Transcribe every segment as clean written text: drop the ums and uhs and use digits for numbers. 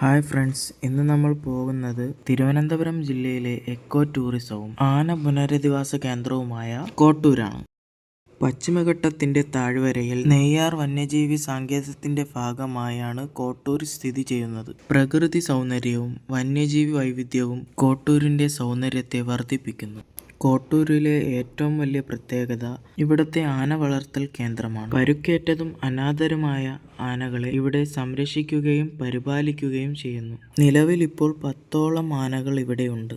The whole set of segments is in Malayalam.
ഹായ് ഫ്രണ്ട്സ്, ഇന്ന് നമ്മൾ പോകുന്നത് തിരുവനന്തപുരം ജില്ലയിലെ എക്കോ ടൂറിസവും ആന പുനരധിവാസ കേന്ദ്രവുമായ കോട്ടൂരാണ്. പശ്ചിമഘട്ടത്തിന്റെ താഴ്വരയിൽ നെയ്യാർ വന്യജീവി സങ്കേതത്തിന്റെ ഭാഗമായാണ് കോട്ടൂർ സ്ഥിതി ചെയ്യുന്നത്. പ്രകൃതി സൗന്ദര്യവും വന്യജീവി വൈവിധ്യവും കോട്ടൂരിന്റെ സൗന്ദര്യത്തെ വർദ്ധിപ്പിക്കുന്നു. കോട്ടൂരിലെ ഏറ്റവും വലിയ പ്രത്യേകത ഇവിടുത്തെ ആന വളർത്തൽ കേന്ദ്രമാണ്. പരുക്കേറ്റതും അനാഥരുമായ ആനകളെ ഇവിടെ സംരക്ഷിക്കുകയും പരിപാലിക്കുകയും ചെയ്യുന്നു. നിലവിൽ ഇപ്പോൾ 10ഓളം ആനകൾ ഇവിടെയുണ്ട്.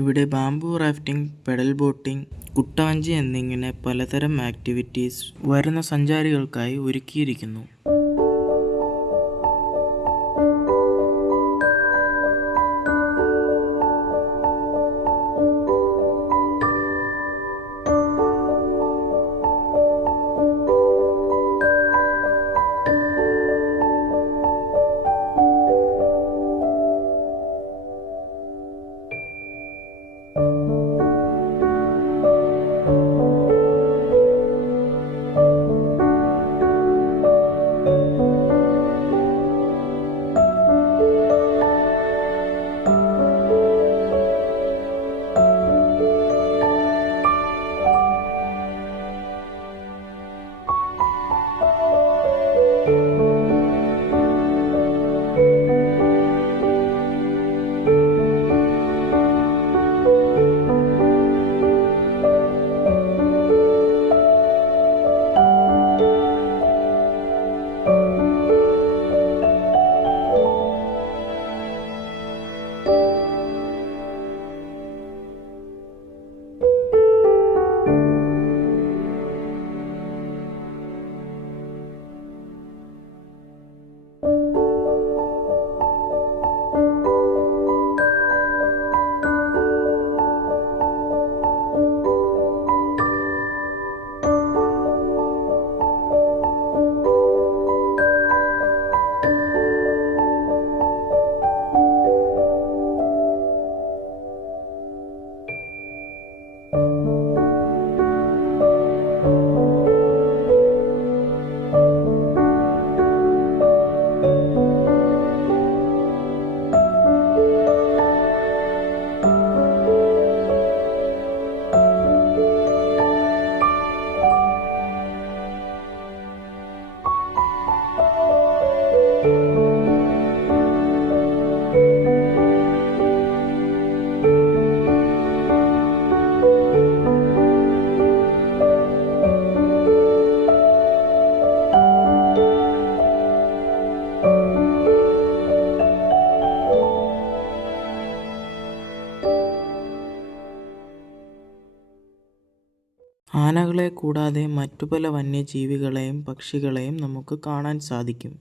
ഇവിടെ ബാംബു റാഫ്റ്റിംഗ്, പെഡൽ ബോട്ടിംഗ്, കുട്ടവഞ്ചി എന്നിങ്ങനെ പലതരം ആക്ടിവിറ്റീസ് വരുന്ന സഞ്ചാരികൾക്കായി ഒരുക്കിയിരിക്കുന്നു. ആനകളെ കൂടാതെ മറ്റു പല വന്യജീവികളെയും പക്ഷികളെയും നമുക്ക് കാണാൻ സാധിക്കും.